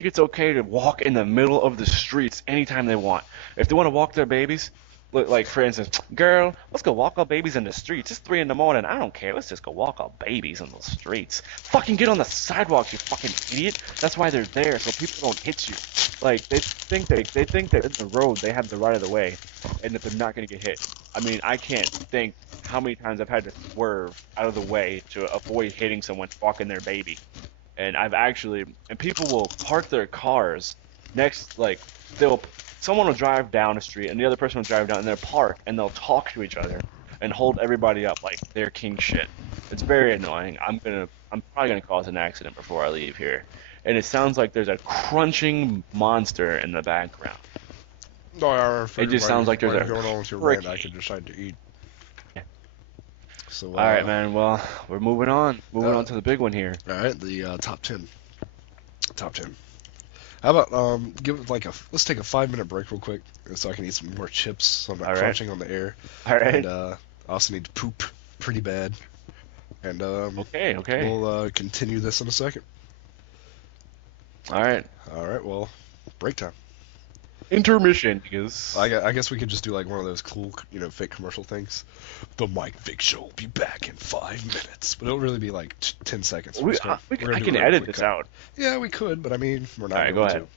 it's okay to walk in the middle of the streets anytime they want. If they want to walk their babies, like for instance, girl, let's go walk our babies in the streets. It's 3 in the morning. I don't care. Let's just go walk our babies in the streets. Fucking get on the sidewalks, you fucking idiot. That's why they're there, so people don't hit you. Like they think that in the road they have the right of the way, and that they're not gonna get hit. I mean, I can't think how many times I've had to swerve out of the way to avoid hitting someone walking their baby. And I've actually, and people will park their cars next, like they'll, someone will drive down the street and the other person will drive down and they'll park and they'll talk to each other and hold everybody up like they're king shit. It's very annoying. I'm probably gonna cause an accident before I leave here. And it sounds like there's a crunching monster in the background. No, I It figured just sounds like while there's you're a going on with your rant, I could cricky. decide to eat. So, All right, man. Well, we're moving on. Moving on to the big one here. all right, the top 10. Top 10. How about give it like a let's take a 5 minute break real quick so I can eat some more chips so I'm not All right. crunching on the air. All And right. I also need to poop pretty bad. And Okay. Okay. we'll continue this in a second. All right. All right, well, break time. Intermission, because I guess we could just do like one of those cool, fake commercial things. The Mike Vick Show will be back in 5 minutes, but it'll really be like 10 seconds. I can edit this out. Yeah, we could, but I mean, we're All not right, go going to. ahead.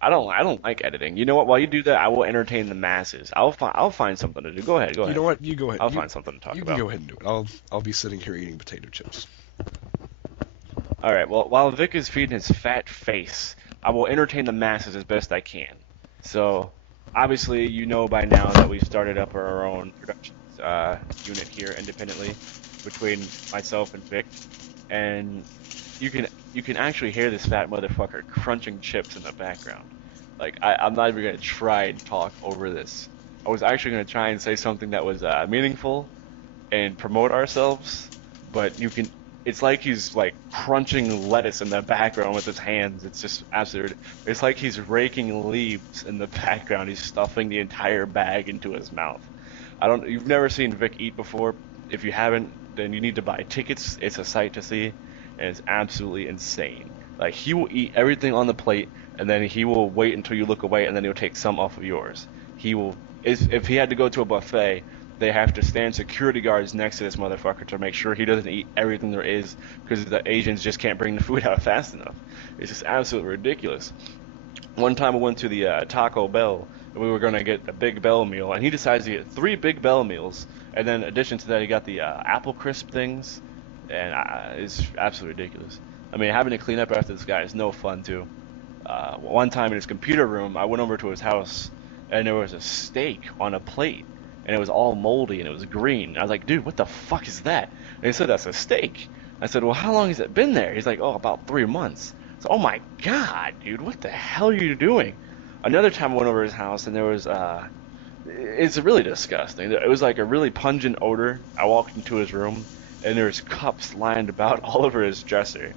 I don't like editing. You know what? While you do that, I will entertain the masses. I'll find something to do. Go ahead. Go You ahead. know what? You go ahead. I'll find something to talk You can about. go ahead and do it. I'll be sitting here eating potato chips. All right. Well, while Vic is feeding his fat face, I will entertain the masses as best I can. So, obviously, you know by now that we've started up our own production unit here independently between myself and Vic, and you can you can actually hear this fat motherfucker crunching chips in the background. Like I'm not even gonna try and talk over this. I was actually gonna try and say something that was meaningful and promote ourselves, but you can. It's like he's like crunching lettuce in the background with his hands. It's just absolute. It's like he's raking leaves in the background. He's stuffing the entire bag into his mouth. I don't. You've never seen Vic eat before. If you haven't, then you need to buy tickets. It's a sight to see, and it's absolutely insane. Like he will eat everything on the plate, and then he will wait until you look away, and then he'll take some off of yours. He will. If he had to go to a buffet, they have to stand security guards next to this motherfucker to make sure he doesn't eat everything there is, because the Asians just can't bring the food out fast enough. It's just absolutely ridiculous. One time I went to the Taco Bell and we were gonna get a Big Bell meal, and he decides to get three Big Bell meals, and then in addition to that, he got the apple crisp things, and it's absolutely ridiculous. I mean, having to clean up after this guy is no fun too. One time in his computer room, I went over to his house, and there was a steak on a plate, and it was all moldy and it was green. I was like, dude, what the fuck is that? And he said, that's a steak. I said, well, how long has it been there? He's like, oh, about 3 months. So, oh my god, dude, what the hell are you doing? Another time I went over his house and there was it's really disgusting. It was like a really pungent odor. I walked into his room and there's cups lined about all over his dresser.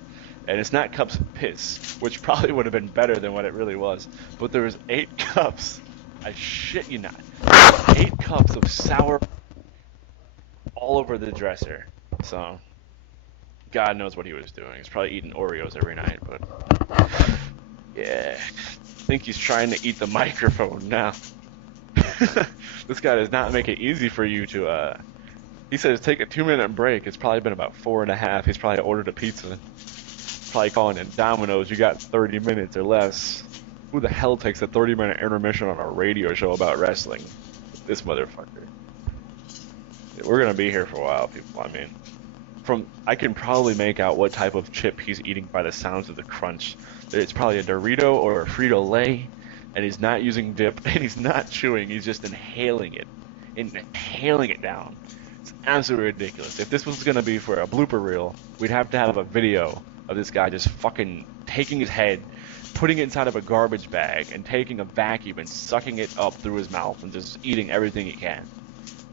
And it's not cups of piss, which probably would have been better than what it really was. But there was 8 cups. I shit you not. 8 cups of sour all over the dresser. So God knows what he was doing. He's probably eating Oreos every night, but yeah. I think he's trying to eat the microphone now. This guy does not make it easy for you to he says take a 2 minute break. It's probably been about 4.5. He's probably ordered a pizza. Probably calling it Domino's. You got 30 minutes or less. Who the hell takes a 30-minute intermission on a radio show about wrestling? This motherfucker. We're gonna be here for a while, people. I mean, I can probably make out what type of chip he's eating by the sounds of the crunch. It's probably a Dorito or a Frito-Lay, and he's not using dip, and he's not chewing. He's just inhaling it down. It's absolutely ridiculous. If this was gonna be for a blooper reel, we'd have to have a video of this guy just fucking taking his head, putting it inside of a garbage bag, and taking a vacuum and sucking it up through his mouth and just eating everything he can.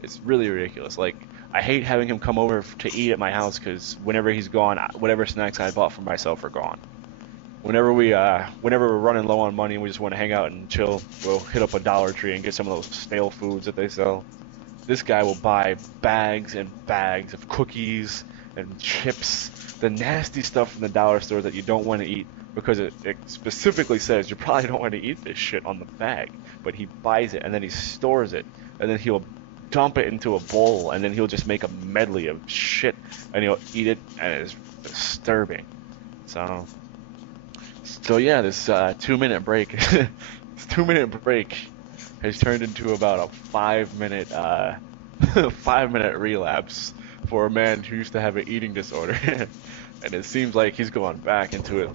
It's really ridiculous. Like, I hate having him come over to eat at my house because whenever he's gone, whatever snacks I bought for myself are gone. Whenever we're running low on money and we just want to hang out and chill, we'll hit up a Dollar Tree and get some of those stale foods that they sell. This guy will buy bags and bags of cookies and chips, the nasty stuff from the dollar store that you don't want to eat, because it specifically says you probably don't want to eat this shit on the bag, but he buys it and then he stores it and then he'll dump it into a bowl and then he'll just make a medley of shit and he'll eat it and it's disturbing. So, so yeah, this 2 minute break, this 2 minute break has turned into about a 5 minute 5 minute relapse for a man who used to have an eating disorder. And it seems like he's going back into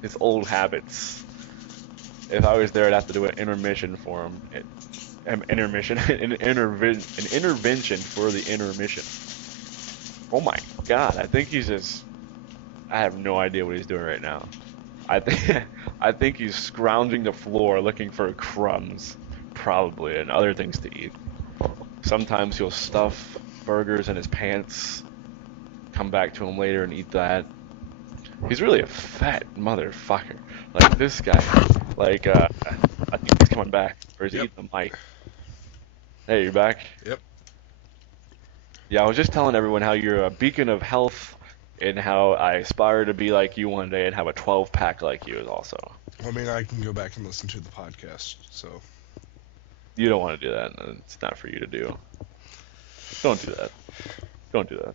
his old habits. If I was there, I'd have to do an intermission for him. An intermission, an intervention for the intermission. Oh my God, I think he's just. I have no idea what he's doing right now. I think I think he's scrounging the floor looking for crumbs, probably, and other things to eat. Sometimes he'll stuff burgers in his pants, come back to him later and eat that. He's really a fat motherfucker. Like this guy. Like I think he's coming back. Or is he Yep. eating the mic? Hey, you back? Yep. Yeah, I was just telling everyone how you're a beacon of health and how I aspire to be like you one day and have a 12-pack like you is also. I mean, I can go back and listen to the podcast. So You don't want to do that. It's not for you to do. Don't do that. Don't do that.